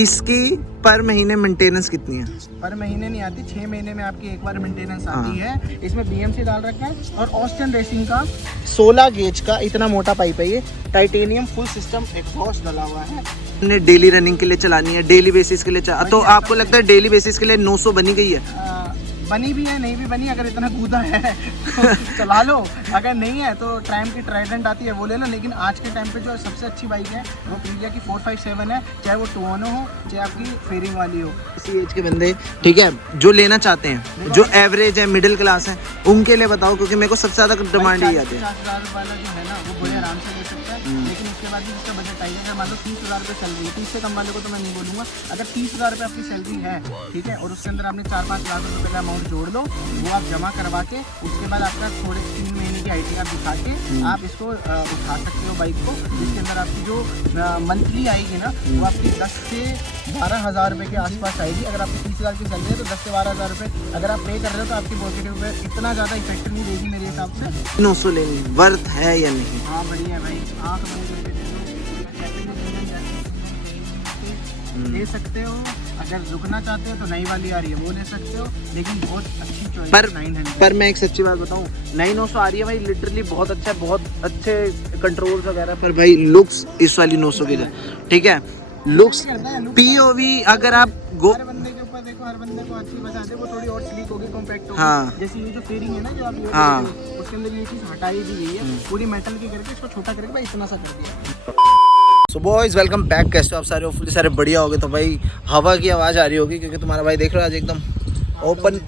इसकी पर महीने मेंटेनेंस कितनी है? पर महीने नहीं आती, 6 महीने में आपकी एक बार मेंटेनेंस आती है। इसमें BMC डाल रखा है और ऑस्टिन रेसिंग का 16 गेज का इतना मोटा पाइप है ये, टाइटेनियम फुल सिस्टम एग्जॉस्ट डाला हुआ है। हमने डेली रनिंग के लिए चलानी है, डेली बेसिस के लिए तो आपको लगता है डेली बेसिस के लिए 900 बनी गई है? बनी भी है, नहीं भी बनी, अगर इतना कूदा है तो चला लो, अगर नहीं है तो ट्राइम की ट्राइडेंट आती है वो ले लो। लेकिन आज के टाइम पे जो सबसे अच्छी बाइक है वो प्रीविया की 457 है, चाहे वो टुआनो हो चाहे आपकी फेयरिंग वाली हो। इसी एज के बंदे ठीक है जो लेना चाहते हैं, जो एवरेज है, मिडिल क्लास है, उनके लिए बताओ, क्योंकि मेरे को सबसे ज्यादा डिमांड ही आती है। 50,000 वाला जो है ना वो बड़े आराम से ले सकता है, लेकिन उसके बाद भी जिसका बजट आई है, अगर मान लो 30,000 रुपये सैलरी है, 30 से कम वाले को तो मैं नहीं बोलूँगा, अगर 30,000 रुपये आपकी सैलरी है ठीक है, और उसके अंदर आपने 4-5 लाख रुपये का अमाउंट जोड़ लो, वो आप जमा करवा के उसके बाद आपका थोड़े 3 महीने की ITR दिखा के आप इसको उठा सकते हो बाइक को, जिसके अंदर आपकी जो मंथली आएगी ना वो आपकी 10 से 12,000 रुपये के आसपास आएगी। अगर आपकी 30,000 की सैलरी है तो 10 से 12,000 रुपये अगर आप पे कर रहे हो तो आपकी पॉकेट में इतना ज़्यादा इफेक्ट नहीं देगी मेरे हिसाब से। 900 लेनी वर्थ है या नहीं? हाँ बढ़िया है भाई, आँख ले सकते हो, अगर रुकना चाहते हो तो नई वाली आ रही है वो ले सकते हो, लेकिन बहुत अच्छी चॉइस है। पर मैं एक सच्ची बात बताऊं, 900 आ रही है भाई, लिटरली बहुत अच्छा है, बहुत अच्छे कंट्रोल्स वगैरह, पर भाई लुक्स इस वाली 900 की ठीक है, लुक्स POV अगर आप हर बंदे के ऊपर देखो, हर बंदे को अच्छी बता दे, वो थोड़ी और स्लीक होगी, कॉम्पैक्ट होगी। हाँ। जैसे ये जो फेयरिंग है ना जो आप हाँ। उसके अंदर ये चीज़ हटाई दी गई है, पूरी मेटल की करके इसको छोटा करके भाई इतना सा कर दिया। So boys welcome back. कैसे हो आप सारे? होपफुली सारे बढ़िया होगे। तो भाई हवा की आवाज़ आ रही होगी क्योंकि तुम्हारा भाई देख रहे हो आज एकदम ओपन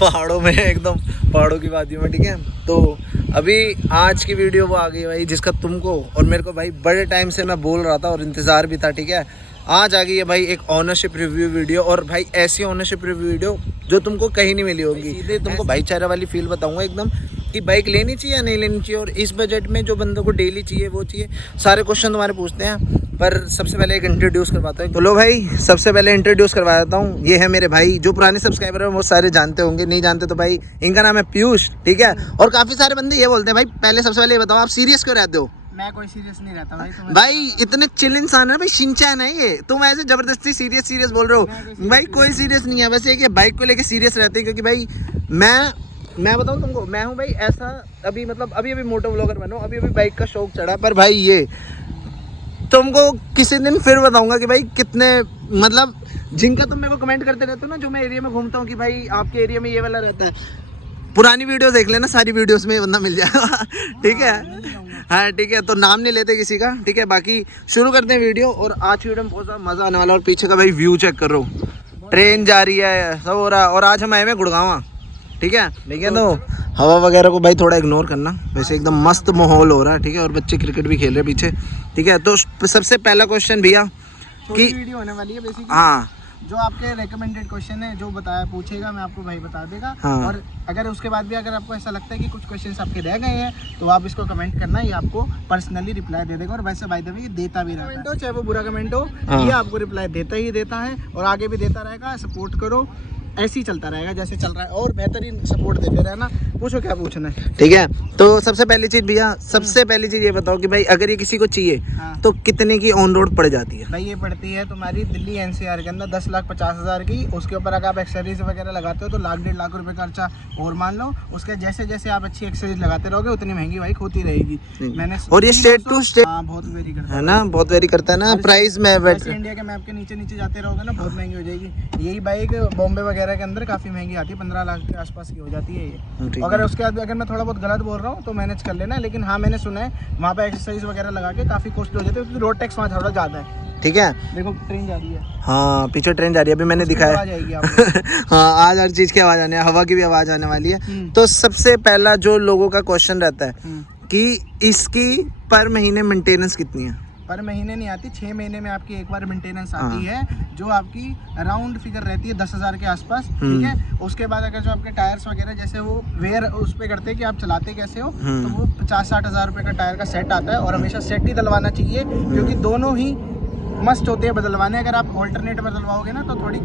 पहाड़ों में, एकदम पहाड़ों की वादियों में, ठीक है। तो अभी आज की वीडियो वो आ गई भाई जिसका तुमको और मेरे को भाई बड़े टाइम से मैं बोल रहा था और इंतज़ार भी था, ठीक है। आज आ गई है भाई एक ऑनरशिप रिव्यू वीडियो, और भाई ऐसी ऑनरशिप रिव्यू वीडियो जो तुमको कहीं नहीं मिली होगी। सीधे तुमको भाईचारा वाली फील बताऊंगा एकदम कि बाइक लेनी चाहिए या नहीं लेनी चाहिए, और इस बजट में जो बंदों को डेली चाहिए वो चाहिए, सारे क्वेश्चन तुम्हारे पूछते हैं। पर सबसे पहले एक इंट्रोड्यूस करवाता हूँ। बोलो भाई, सबसे पहले इंट्रोड्यूस करवा देता हूँ। ये है मेरे भाई, जो पुराने सब्सक्राइबर हैं वो सारे जानते होंगे, नहीं जानते तो भाई इनका नाम है पीयूष, ठीक है। और काफ़ी सारे बंदे ये बोलते हैं भाई, पहले सबसे पहले ये बताओ आप सीरियस क्यों रहते हो? मैं कोई सीरियस नहीं रहता भाई। भाई इतने चिल इंसान है भाई, शिनचैन है ये, तुम ऐसे जबरदस्ती सीरियस बोल रहे हो। भाई कोई सीरियस नहीं है, वैसे कि बाइक को लेके सीरियस रहते हैं, क्योंकि भाई मैं बताऊँ तुमको, मैं हूँ भाई ऐसा, अभी मतलब अभी मोटो व्लॉगर बनो, अभी बाइक का शौक चढ़ा, पर भाई ये तुमको किसी दिन फिर बताऊंगा कि भाई कितने, मतलब जिनका तुम मेरे को कमेंट करते रहते हो ना, जो मैं एरिया में घूमता हूँ कि भाई आपके एरिया में ये वाला रहता है, पुरानी वीडियो देख लेना, सारी वीडियोस में बंदा मिल जाएगा ठीक है। हाँ ठीक है, तो नाम नहीं लेते किसी का, ठीक है। बाकी शुरू करते हैं वीडियो, और आज वीडियो में बहुत ज़्यादा मज़ा आने वाला है। और पीछे का भाई व्यू चेक कर रहा हूँ, ट्रेन जा रही है, सब हो रहा है, और आज हम आए हैं गुड़गांव, ठीक है। ठीक है, तो हवा वगैरह को भाई थोड़ा इग्नोर करना, वैसे एकदम मस्त माहौल हो रहा है, ठीक है। और बच्चे क्रिकेट भी खेल रहे हैं पीछे, ठीक है। तो सबसे पहला क्वेश्चन भैया कि वीडियो होने वाली है बेसिकली, हाँ, जो आपके रेकमेंडेड क्वेश्चन है, जो बताया पूछेगा मैं आपको भाई बता देगा। हाँ। और अगर उसके बाद भी अगर आपको ऐसा लगता है कि कुछ क्वेश्चंस आपके रह गए हैं तो आप इसको कमेंट करना, ये आपको पर्सनली रिप्लाई दे देगा। और वैसे बाय द वे ये देता भी रहता है, चाहे वो बुरा कमेंट हो, ये आपको रिप्लाई देता ही देता है, और आगे भी देता रहेगा। सपोर्ट करो, ऐसे ही चलता रहेगा जैसे चल रहा है, और बेहतरीन सपोर्ट देते रहना। पूछो क्या पूछना है, ठीक है। तो सबसे पहली चीज़ भैया, सबसे पहली चीज़ ये बताओ कि भाई अगर ये किसी को चाहिए तो कितने की ऑन रोड पड़ जाती है? भाई ये पड़ती है तुम्हारी दिल्ली NCR के अंदर 10,50,000 की। उसके ऊपर अगर आप एक्सेसरीज वगैरह लगाते हो तो 1,00,000-1.5 लाख रुपए खर्चा और मान लो। उसके जैसे जैसे आप अच्छी एक्सेसरीज लगाते रहोगे उतनी महंगी बाइक होती रहेगी। मैंने और ये स्टेट टू स्टेट बहुत वेरी करता है ना, बहुत वेरी करता है ना प्राइस में। वैसे इंडिया के मैप के नीचे नीचे जाते रहोगे ना, बहुत महंगी हो जाएगी। यही बाइक बॉम्बे वगैरह के अंदर काफ़ी महंगी आती है, 15 लाख के आसपास की हो जाती है ये। अगर उसके बाद अगर मैं थोड़ा बहुत गलत बोल रहा हूँ तो मैनेज कर लेना, लेकिन हाँ मैंने सुना है वहाँ पे एक्सरसाइज वगैरह लगा के काफ़ी कॉस्ट हो जाती है, क्योंकि रोड टैक्स वहाँ थोड़ा ज़्यादा है, ठीक है। देखो ट्रेन जा रही है, हाँ पीछे ट्रेन जा रही है, अभी मैंने दिखाया हाँ आज हर चीज़ की आवाज़ आने, हवा की भी आवाज़ आने वाली है। तो सबसे पहला जो लोगों का क्वेश्चन रहता है कि इसकी पर महीने मेंटेनेंस कितनी है? पर महीने नहीं आती, 6 महीने में आपकी एक बार मेंटेनेंस आती है, जो आपकी राउंड फिगर रहती है 10,000 के आसपास, ठीक है। उसके बाद अगर जो आपके टायर्स वगैरह जैसे वो वेयर उस पे करते हैं कि आप चलाते कैसे हो, तो वो 50-60 हज़ार रुपये का टायर का सेट आता है। और हमेशा सेट ही डलवाना चाहिए, क्योंकि दोनों ही मस्ट होते हैं बदलवाने। अगर आप ऑल्टरनेट बदलवाओगे ना तो थोड़ी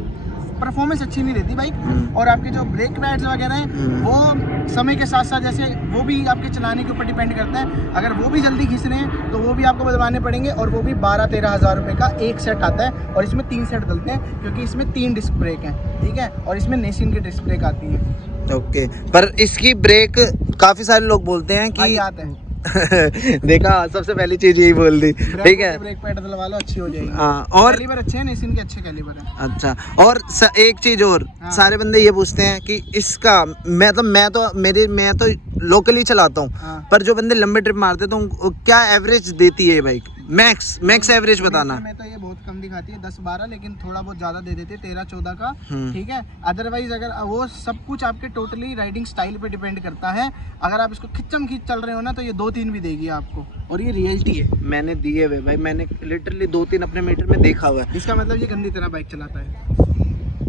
परफॉर्मेंस अच्छी नहीं देती बाइक। और आपके जो ब्रेक पैड्स वगैरह हैं वो समय के साथ साथ जैसे वो भी आपके चलाने के ऊपर डिपेंड करता है। अगर वो भी जल्दी खींच रहे हैं तो वो भी आपको बदलवाने पड़ेंगे, और वो भी 12-13 हज़ार रुपये का एक सेट आता है। और इसमें 3 सेट डलते हैं क्योंकि इसमें 3 डिस्क ब्रेक हैं, ठीक है, और इसमें नेसिन की डिस्क ब्रेक आती है। ओके, पर इसकी ब्रेक काफी सारे लोग बोलते हैं कि आता है देखा, सबसे पहली चीज यही बोल दी, ठीक है। ब्रेक पैड डलवा लो, अच्छी हो जाएगी। हाँ, और कैलिबर अच्छे हैं, नेसिन के अच्छे कैलिबर हैं। अच्छा, और एक चीज और, हाँ। सारे बंदे ये पूछते हैं कि इसका मैं तो लोकली चलाता हूँ, हाँ। पर जो बंदे लंबे ट्रिप मारते हैं तो क्या एवरेज देती है बाइक? मैक्स एवरेज बताना। मैं तो ये बहुत कम दिखाती है 10-12, लेकिन थोड़ा बहुत ज्यादा दे देते 13-14 का, ठीक है। अदरवाइज अगर वो सब कुछ आपके टोटली राइडिंग स्टाइल पे डिपेंड करता है। अगर आप इसको खिंचम खींच चल रहे हो ना तो ये 2-3 भी देगी आपको, और ये रियलिटी है। मैंने दिए हुए भाई, मैंने लिटरली 2-3 अपने मीटर में देखा हुआ है। इसका मतलब ये गंदी तरह बाइक चलाता है।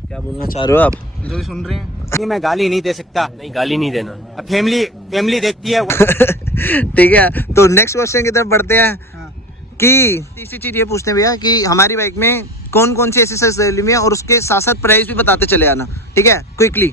क्या बोलना चाह रहे हो आप? जो सुन रहे हैं, नहीं, मैं गाली नहीं दे सकता। नहीं, गाली नहीं देना। अब फैमिली देखती है। ठीक है, तो नेक्स्ट क्वेश्चन की तरफ बढ़ते हैं हाँ। कि तीसरी चीज ये पूछते हैं भैया कि हमारी बाइक में कौन कौन सी एक्सेसरीज डली है, और उसके साथ साथ प्राइस भी बताते चले आना, ठीक है, क्विकली।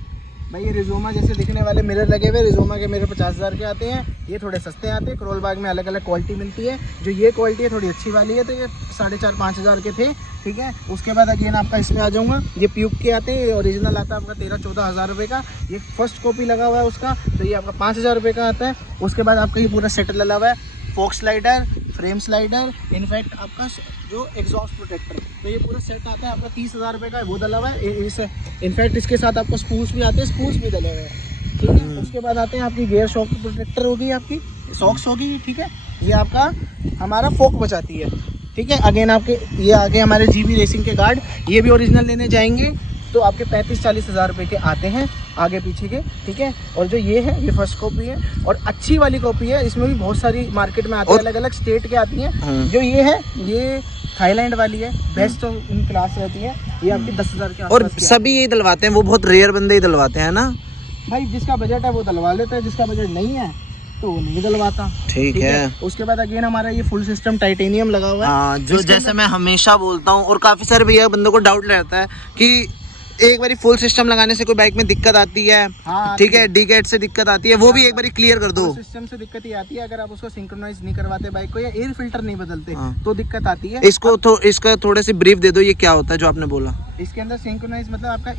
भाई ये रिजोमा जैसे दिखने वाले मिरर लगे हुए, रिजोमा के मिरर 50,000 के आते हैं। ये थोड़े सस्ते आते हैं। करोल बाग में अलग अलग क्वालिटी मिलती है। जो ये क्वालिटी है थोड़ी अच्छी वाली है, तो ये 4,500-5 हज़ार के थे, ठीक है। उसके बाद अगेन आपका इसमें आ जाऊँगा, ये प्यूक के आते हैं। ये ओरिजिनल आता है आपका 13-14 हज़ार रुपये का। ये फर्स्ट कॉपी लगा हुआ है उसका, तो ये आपका 5,000 रुपये का आता है। उसके बाद आपका ये पूरा सेट लगा हुआ है, फोक स्लाइडर, फ्रेम स्लाइडर, इनफैक्ट आपका जो एग्जॉस्ट प्रोटेक्टर, तो ये पूरा सेट आता है आपका 30,000 रुपये का, वो डला हुआ है। इनफैक्ट इसके साथ आपको स्पूल्स भी आते हैं, स्पूल्स भी डले हुए हैं, ठीक है। उसके बाद आते हैं आपकी गियर शॉक प्रोटेक्टर होगी, आपकी सॉक्स होगी, ठीक है। ये आपका हमारा फोक बचाती है, ठीक है। अगेन आपके ये आगे हमारे जीबी रेसिंग के गार्ड, ये भी ओरिजिनल लेने जाएंगे तो आपके 35-40 हज़ार रुपये के आते हैं आगे पीछे के, ठीक है। और जो ये है, ये फर्स्ट कॉपी है और अच्छी वाली कॉपी है। इसमें भी बहुत सारी मार्केट में आती है, अलग अलग स्टेट के आती हैं। जो ये है, ये थाईलैंड वाली है, बेस्ट इन क्लास रहती है। ये आपकी 10,000 के और आसपास सभी यही डलवाते हैं, वो बहुत रेयर बंदे ही डलवाते हैं ना भाई। जिसका बजट है वो डलवा लेता है, जिसका बजट नहीं है तो वो नहीं डलवाता, ठीक है। उसके बाद अगेन हमारा ये फुल सिस्टम टाइटेनियम लगा हुआ है। हाँ, जो जैसे मैं हमेशा बोलता हूँ, और काफी सारे भैया बंदों को डाउट रहता है कि एक बारी फुल सिस्टम लगाने से कोई बाइक में दिक्कत आती है, हाँ, ठीक है, डीकेट से दिक्कत आती है, वो भी एक बारी क्लियर कर दो। सिस्टम से दिक्कत ये आती है, अगर आप उसको सिंक्रोनाइज नहीं करवाते बाइक को, या एयर फिल्टर नहीं बदलते, हाँ। तो दिक्कत आती है। इसका थोड़े से ब्रीफ दे दो, ये क्या होता है जो आपने बोला? इसके अंदर सिंक्रोनाइज मतलब आपका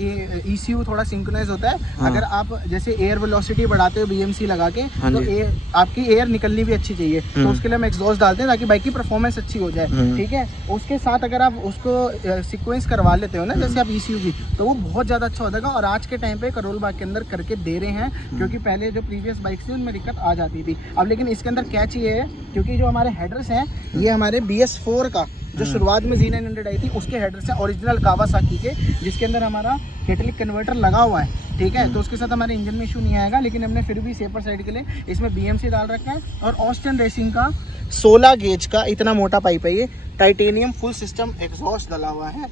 ECU थोड़ा सिंक्रोनाइज होता है। हाँ। अगर आप जैसे एयर वेलोसिटी बढ़ाते हो BMC लगा के, हाँ तो जी। आपकी एयर निकलनी भी अच्छी चाहिए, तो उसके लिए हम एग्जॉस्ट डालते हैं ताकि बाइक की परफॉर्मेंस अच्छी हो जाए, ठीक है। उसके साथ अगर आप उसको सीक्वेंस करवा लेते हो ना, जैसे आप ECU की, तो वो बहुत ज़्यादा अच्छा हो जाएगा। और आज के टाइम पे करोल बाग के अंदर करके दे रहे हैं, क्योंकि पहले जो प्रीवियस बाइक्स थी उनमें दिक्कत आ जाती थी। अब लेकिन इसके अंदर कैच ये है, क्योंकि जो हमारे हेडर्स हैं, ये हमारे BS4 का जो शुरुआत में Z900 आई थी उसके हेडर्स हैं, ओरिजिनल कावासाकी के, जिसके अंदर हमारा कैटलिक कन्वर्टर लगा हुआ है, ठीक है। तो उसके साथ हमारे इंजन में इशू नहीं आएगा, लेकिन हमने फिर भी सेफर साइड के लिए इसमें BMC डाल रखा है। और ऑस्टिन रेसिंग का 16 गेज का इतना मोटा पाइप है, ये टाइटेनियम फुल सिस्टम एग्जॉस्ट डाला हुआ है,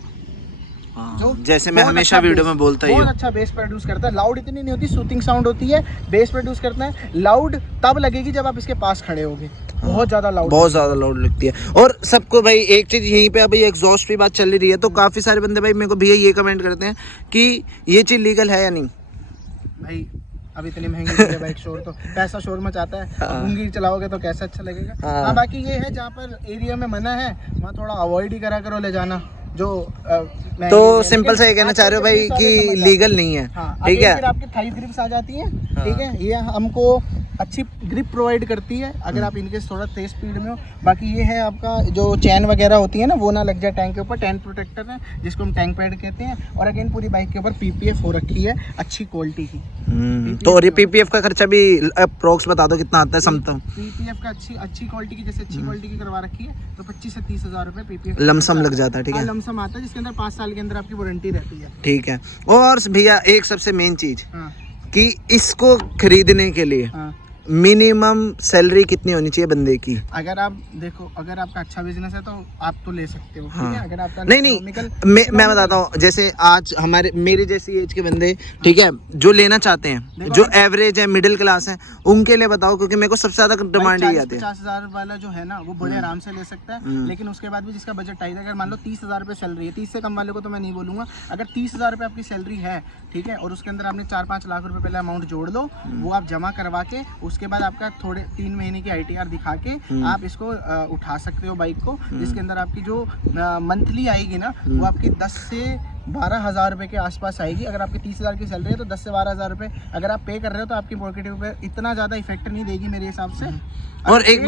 जो जैसे मैं बहुत हमेशा अच्छा वीडियो में बोलता ही बहुत हूँ। अच्छा बेस प्रोड्यूस करता है। लाउड इतनी नहीं होती, सूथिंग साउंड होती है, बेस प्रोड्यूस करता है। लाउड तब लगेगी जब आप इसके पास खड़े होगे, बहुत ज्यादा लाउड, बहुत ज्यादा लाउड लगती है। और सबको भाई एक चीज यहीं पे अभी एग्जॉस्ट की बात चल रही है, तो काफी सारे बंदे भाई मेरे को भैया ये कमेंट करते हैं कि ये चीज लीगल है या नहीं। भाई अब इतनी महंगी बाइक, शोर तो पैसा शोर मचाता है। गूंगी चलाओगे तो कैसा अच्छा लगेगा। हाँ, बाकी ये है, जहाँ पर एरिया में मना है वहाँ थोड़ा अवॉइड ही करा करो ले जाना। जो तो सिंपल से ये कहना चाह रहे हो भाई कि लीगल नहीं है, ठीक है। फिर आपकी थाई ग्रिप्स आ जाती हैं, ठीक है। ये हमको अच्छी ग्रिप प्रोवाइड करती है अगर आप इनके थोड़ा तेज स्पीड में हो। बाकी ये है आपका जो चैन वगैरह होती है ना, वो ना लग जाए टैंक के ऊपर। टैंक प्रोटेक्टर है जिसको हम टैंक पैड कहते हैं। और अगेन पूरी बाइक के ऊपर PPF हो रखी है अच्छी क्वालिटी की। तो और ये PPF का खर्चा भी अप्रोक्स बता दो कितना आता है समथिंग? PPF का अच्छी क्वालिटी की, जैसे अच्छी क्वालिटी की करवा रखी है तो 25 से 30 हज़ार रुपये PPF लमसम लग जाता है, ठीक है। लमसम आता है, जिसके अंदर 5 साल के अंदर आपकी वारंटी रहती है, ठीक है। और भैया एक सबसे मेन चीज हाँ कि इसको खरीदने के लिए हाँ मिनिमम सैलरी कितनी होनी चाहिए बंदे की? अगर आप देखो, अगर आपका अच्छा बिजनेस है तो आप तो ले सकते हो, ठीक है। अगर आपका नहीं मैं बताता हूँ, जैसे आज मेरे जैसी एज के बंदे, ठीक है, जो लेना चाहते हैं, जो एवरेज है, मिडिल क्लास है, उनके लिए बताओ, क्योंकि मेरे को सबसे ज्यादा डिमांड यही आती है। 50,000 वाला जो है ना वो बड़े आराम से ले सकता है, लेकिन उसके बाद भी जिसका बजट टाइट है, अगर मान लो 30,000 रुपये सैलरी है, 30 से कम वाले को तो मैं नहीं बोलूँगा, अगर 30,000 रुपये आपकी सैलरी है, ठीक है, और उसके अंदर आपने 4-5 लाख रुपए पहले अमाउंट जोड़ लो, वो आप जमा करवा के उसके बाद आपका थोड़े 3 महीने की ITR दिखा के आप इसको उठा सकते हो बाइक को, जिसके अंदर आपकी जो मंथली आएगी ना वो आपकी 10 से 12,000 रुपये के आसपास आएगी। अगर आपकी 30,000 की सैलरी है तो 10 से 12,000 रुपये अगर आप पे कर रहे हो तो आपकी पॉकेट पे इतना ज़्यादा इफेक्ट नहीं देगी मेरे हिसाब से। और एक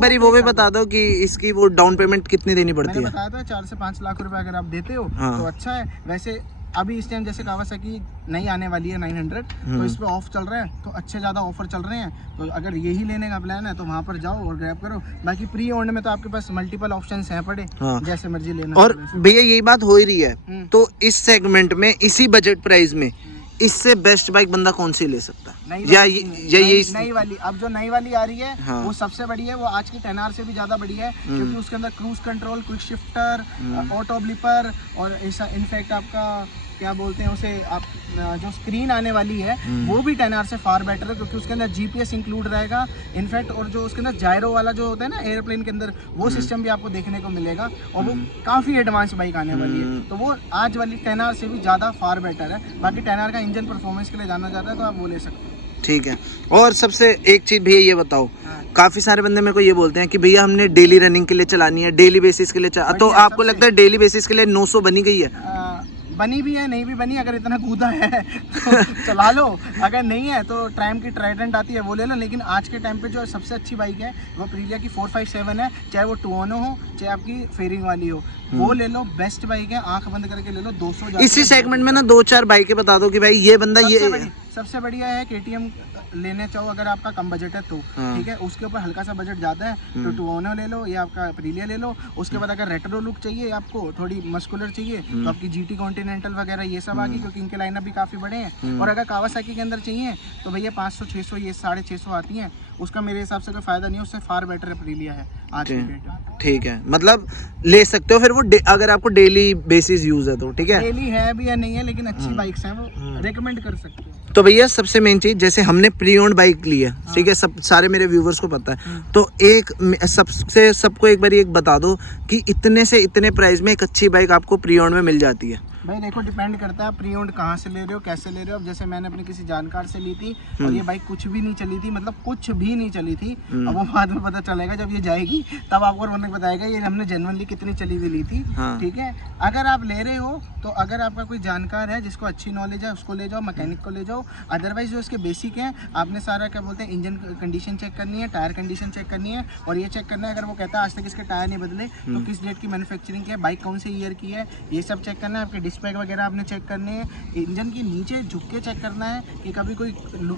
बारी वो भी बता दो कि इसकी वो डाउन पेमेंट कितनी देनी पड़ती है? मैंने बताया था 4 से 5 लाख रुपए अगर आप देते हो तो अच्छा है। वैसे अभी इस टाइम जैसे कावासाकी नई आने वाली है 900, तो इस पे ऑफ चल रहा है, तो अच्छे ज़्यादा ऑफर चल रहे हैं, तो अगर यही लेने का प्लान है तो वहाँ पर जाओ और ग्रैब करो। बाकी प्री ओन्ड में तो आपके पास मल्टीपल ऑप्शंस हैं पड़े, जैसे मर्जी लेना। और भैया यही बात हो ही रही है, तो इस सेगमेंट में, इसी बजट प्राइस में, इससे बेस्ट बाइक बंदा कौन सी ले सकता है? नई वाली, अब जो नई वाली आ रही है वो सबसे बड़ी है, वो आज की 10R से भी ज्यादा बड़ी है, क्योंकि उसके अंदर cruise control, quick shifter, auto blipper और ऐसा, इनफैक्ट आपका क्या बोलते हैं उसे, आप जो स्क्रीन आने वाली है वो भी 10R से फार बेटर है, क्योंकि उसके अंदर GPS इंक्लूड रहेगा इनफैक्ट, और जो उसके अंदर जायरो वाला जो होता है ना एयरप्लेन के अंदर, वो सिस्टम भी आपको देखने को मिलेगा, और वो काफ़ी एडवांस बाइक आने वाली है, तो वो आज वाली 10R से भी ज़्यादा फार बेटर है। बाकी 10R का इंजन परफॉर्मेंस के लिए जाना जाता है, तो आप वो ले सकते हो। ठीक है। और सबसे एक चीज़ भैया ये बताओ, काफ़ी सारे बंदे मेरे को ये बोलते हैं कि भैया हमने डेली रनिंग के लिए चलानी है, डेली बेसिस के लिए तो आपको लगता है डेली बेसिस के लिए 900 बनी गई है? बनी भी है, नहीं भी बनी, अगर इतना कूदा है तो चला लो, अगर नहीं है तो ट्राइम की ट्राइडेंट आती है वो ले लो। लेकिन आज के टाइम पे जो सबसे अच्छी बाइक है वो अप्रिलिया की 457 है, चाहे वो टुओनो हो चाहे आपकी फेयरिंग वाली हो, वो ले लो, बेस्ट बाइक है, आंख बंद करके ले लो। 200 इसी सेगमेंट में ना 2-4 बाइकें बता दो कि भाई ये बंदा ये सबसे बढ़िया है। KTM लेने चाहो अगर आपका कम बजट है तो, ठीक है, उसके ऊपर हल्का सा बजट जाता है तो टुओनो ले लो या आपका अप्रिलिया ले लो। उसके बाद अगर रेट्रो लुक चाहिए आपको, थोड़ी मस्कुलर चाहिए, तो आपकी GT कॉन्टिनेंटल वगैरह ये सब आ गई, क्योंकि इनके लाइनअप भी काफ़ी बड़े हैं। और अगर कावासाकी के अंदर चाहिए तो भैया 500-600 ये 650 आती हैं, उसका मेरे हिसाब से कोई फायदा नहीं है, उससे फार बेटर अप्रिलिया है आज की डेट में। ठीक है, मतलब ले सकते हो फिर वो अगर आपको डेली बेसिस यूज है तो, ठीक है, डेली है भी या नहीं है, लेकिन अच्छी बाइक्स हैं, वो रेकमेंड कर सकते हो। तो भैया सबसे मेन चीज, जैसे हमने प्री ओन्ड बाइक ली है, ठीक है, सब सारे मेरे व्यूवर्स को पता है, तो एक सबको एक बार एक बता दो कि इतने से इतने प्राइस में एक अच्छी बाइक आपको प्री ओन्ड में मिल जाती है। भाई देखो, डिपेंड करता है प्री ओन्ड कहाँ से ले रहे हो, कैसे ले रहे हो। अब जैसे मैंने अपने किसी जानकार से ली थी और ये बाइक कुछ भी नहीं चली थी, मतलब कुछ भी नहीं चली थी। अब वो बाद में पता चलेगा जब ये जाएगी, तब आपको रोनक बताएगा ये हमने जेन्युइनली कितनी चली हुई ली थी। ठीक है, अगर आप ले रहे हो तो अगर आपका कोई जानकार है जिसको अच्छी नॉलेज है उसको ले जाओ, मैकेनिक को ले जाओ। अदरवाइज जो इसके बेसिक है, आपने सारा क्या बोलते हैं इंजन कंडीशन चेक करनी है, टायर कंडीशन चेक करनी है, और ये चेक करना है अगर वो कहता है आज तक इसके टायर नहीं बदले तो किस डेट की मैन्युफैक्चरिंग है, बाइक कौन से ईयर की है, ये सब चेक करना है। आपके डिस्प्ले वगैरह आपने चेक करने हैं, इंजन के नीचे झुक के चेक करना है कि कभी कोई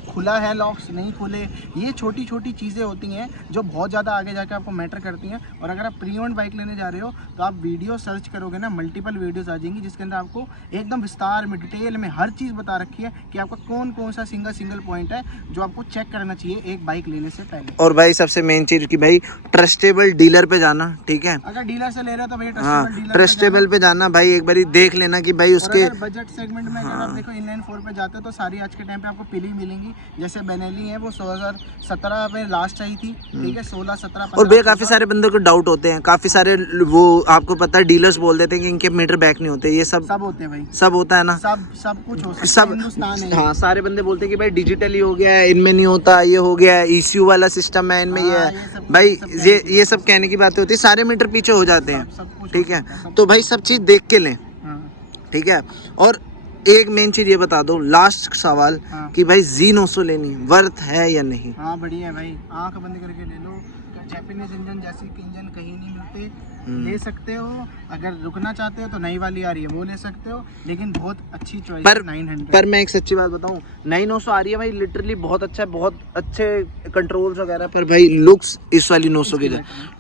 खुला है, लॉक्स नहीं खुले। ये छोटी छोटी चीज़ें होती हैं जो बहुत ज़्यादा आगे जाकर आपको मैटर करती हैं। और अगर आप प्री ओन्ड बाइक लेने जा रहे हो तो आप वीडियो सर्च करोगे ना, मल्टीपल वीडियोस आ जाएंगी जिसके अंदर आपको एकदम विस्तार में, डिटेल में हर चीज़ बता रखी है कि आपका कौन कौन सा सिंगल पॉइंट है जो आपको चेक करना चाहिए एक बाइक लेने से पहले। और भाई सबसे मेन चीज़ कि भाई ट्रस्टेबल डीलर पे जाना, ठीक है, अगर डीलर से ले रहे हो तो भाई ट्रस्टेबल पे जाना भाई, एक बार देख लेना कि भाई उसके बजट सेगमेंट में अगर आप देखो इनलाइन 4 पे जाते हो तो सारी आज के टाइम पे आपको पिली मिलेंगी। जैसे बेनेली है वो 2017 में लास्ट आई थी, ठीक है, 16, 17, 15। और भैया काफी सारे बंदों को डाउट होते हैं, काफी सारे वो आपको पता है डीलर्स बोल देते हैं कि इनके मीटर बैक नहीं होते, ये सब होते हैं भाई, सब होता है ना, सब कुछ हो सकता है, सब हिंदुस्तान है। हाँ, सारे बंदे बोलते हैं कि भाई डिजिटली हो गया है, इनमें नहीं होता, ये हो गया है, ECU वाला सिस्टम है इनमें, ये है भाई, ये सब कहने की बातें होती है, सारे मीटर पीछे हो जाते हैं, ठीक है। तो भाई सब चीज देख के लें, ठीक है। और एक मेन चीज ये बता दो, लास्ट सवाल, कि भाई Z900 लेनी वर्थ है या नहीं? हाँ बढ़िया है भाई, आंख बंद करके ले लो। जैपनीज इंजन जैसी इंजन कहीं नहीं मिलते, ले सकते हो। अगर रुकना चाहते हो तो नई वाली आ रही है वो ले सकते हो, लेकिन बहुत अच्छी चॉइस है 900। पर मैं एक सच्ची बात बताऊं, 900 आ रही है भाई, लिटरली बहुत अच्छा है, बहुत अच्छे कंट्रोल्स वगैरह, पर भाई लुक्स इस वाली 900 की,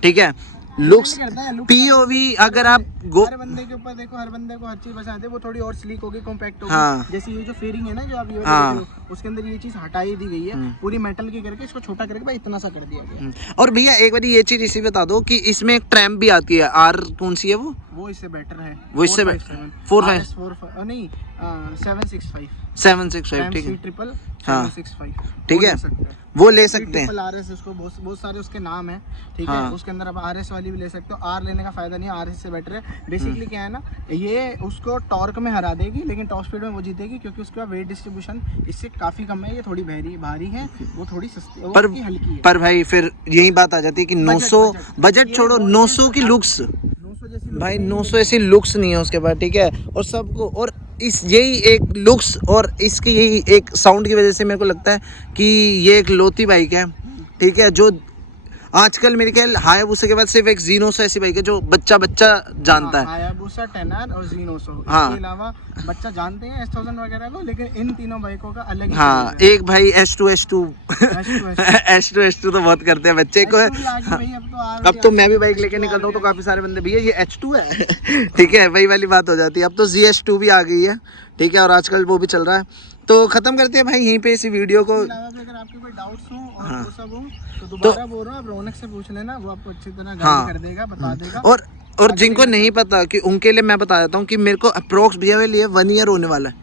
ठीक है। लुक्स करता है, look पीओवी अगर आप गो हर बंदे के ऊपर देखो, हर बंदे को हर चीज पसंद है, वो थोड़ी और स्लीक होगी, कॉम्पैक्ट होगी। हाँ। जैसे ये जो फेयरिंग है ना जो आप ये हाँ। देख रहे हो, उसके अंदर ये चीज हटाई दी गई है, पूरी मेटल की करके इसको छोटा करके भाई इतना सा कर दिया गया। और भैया एक बार ये चीज इसी बता दो कि इसमें एक ट्रैम्प भी आती है, आर कौन सी है वो इससे बेटर है, वो इससे 457 नहीं 765 765 ठीक है ट्रिपल हाँ। 765 ठीक है, वो ले सकते हैं। ट्रिपल आरएस, उसको बहुत सारे उसके नाम है, ठीक हाँ। है। उसके अंदर अब आरएस वाली भी ले सकते हो, आर लेने का फायदा नहीं है, आरएस से बेटर है। बेसिकली क्या है ना, ये उसको टॉर्क में हरा देगी, लेकिन टॉप स्पीड में वो जीतेगी, क्योंकि उसका वेट डिस्ट्रीब्यूशन इससे काफी कम है। ये थोड़ी भारी है, वो थोड़ी सस्ती पर उसकी हल्की है। पर भाई फिर यही बात आ जाती है कि 900 बजट छोड़ो, 900 की लुक्स 900 जैसी भाई 900 ऐसी लुक्स नहीं है उसके बाद, ठीक है। और सबको और इस यही एक लुक्स और इसकी यही एक साउंड की वजह से मेरे को लगता है कि ये एक लोती बाइक है, ठीक है, जो आजकल मेरे ख्याल हायाबुसा के बाद सिर्फ एक जीनोसो ऐसी बाइक है जो बच्चा जानता है। हायाबुसा, टेनर और जीनोसो, हाँ। इसके अलावा बच्चा जानते हैं S1000 वगैरह को, लेकिन इन तीनों बाइकों का अलग ही हाँ, craze है। एक भाई S2 तो बहुत करते हैं बच्चे को। S2 भी आ गई भाई, अब तो मैं भी बाइक लेके निकलता हूँ तो काफी सारे बंदे भैया ये H2 है ठीक है, वही वाली बात हो जाती है। अब तो ZS2 भी आ गई है, ठीक है, और आजकल वो भी चल रहा है। तो खत्म करते हैं भाई यहीं पे इसी वीडियो को। इसके अलावा भी अगर आपके कोई डाउट्स हो और वो सब हो तो दोबारा बोल रहा हूँ, आप रौनक से पूछ लेना, वो आपको अच्छी तरह गाइड कर देगा, बता देगा। और जिनको नहीं पता कि उनके लिए मैं बता देता हूँ कि मेरे को अप्रोक्स भैया के लिए 1 ईयर होने वाला है,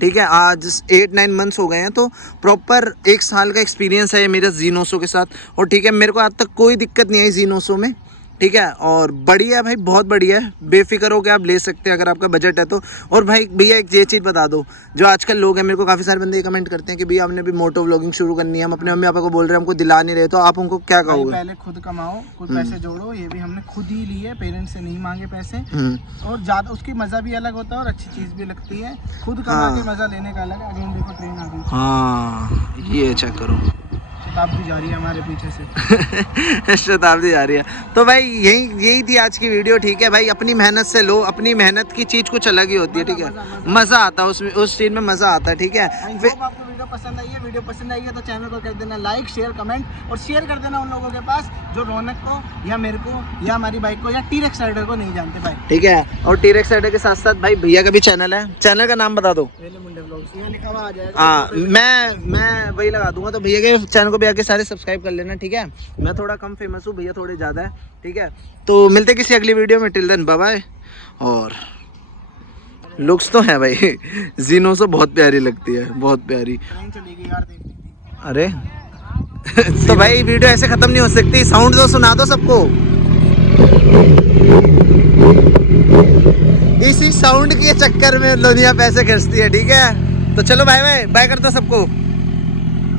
ठीक है। आज 8-9 मंथ्स हो गए हैं, तो प्रॉपर 1 साल का एक्सपीरियंस है मेरा जीनोसो के साथ। और ठीक है, मेरे को आज तक कोई दिक्कत नहीं आई जीनोसो में, ठीक है। और बढ़िया है भाई, बहुत बढ़िया है, बेफिक्र होकर आप ले सकते हैं अगर आपका बजट है तो। और भाई भैया एक ये चीज़ बता दो, जो आजकल लोग हैं, मेरे को काफ़ी सारे बंदे ये कमेंट करते हैं कि भैया हमने भी मोटो व्लॉगिंग शुरू करनी है, हम अपने मम्मी पापा को बोल रहे हैं, हमको दिला नहीं रहे, तो आप उनको क्या भाई कहोगे? पहले खुद कमाओ, खुद पैसे जोड़ो, ये भी हमने खुद ही लिए, पेरेंट्स से नहीं मांगे पैसे। और ज्यादा उसकी मजा भी अलग होता है और अच्छी चीज भी लगती है, खुद कमा के मजा लेने का अलग है। अगेन देखो ट्रेन आ गई, हाँ ये चेक करो, शताब्दी जा रही है हमारे पीछे से शताब्दी जा रही है। तो भाई यही थी आज की वीडियो, ठीक है भाई। अपनी मेहनत से लो, अपनी मेहनत की चीज़ कुछ अलग ही होती है, ठीक है, मज़ा आता है उसमें, उस चीज़ में मज़ा आता है, ठीक है। आपको वीडियो पसंद आई है, वीडियो पसंद आई है तो चैनल को कर देना लाइक, शेयर, कमेंट, और शेयर कर देना उन लोगों के पास जो रौनक को या मेरे को या हमारी बाइक को या टी-रेक्स राइडर को नहीं जानते भाई, ठीक है। और टी-रेक्स राइडर के साथ साथ भाई भैया का भी चैनल है, चैनल का नाम बता दो। पहले मुंडे व्लॉग्स ये लिखा हुआ आ जाएगा। हाँ, मैं वही लगा दूंगा, तो भैया के चैनल को भी आके सारे सब्सक्राइब कर लेना, ठीक है। मैं थोड़ा कम फेमस हूँ, भैया थोड़े ज़्यादा है, ठीक है। तो मिलते किसी अगली वीडियो में, टिल देन बाय बाय। और लुक्स तो है भाई, जीनोसो बहुत प्यारी लगती है, बहुत प्यारी। ट्रेन चलेगी यार, देख लीजिए। अरे तो भाई वीडियो ऐसे खत्म नहीं हो सकती, साउंड तो सुना दो सबको। इसी साउंड के चक्कर में दुनिया पैसे खर्चती है, ठीक है। तो चलो बाय बाय, बाय करता सबको।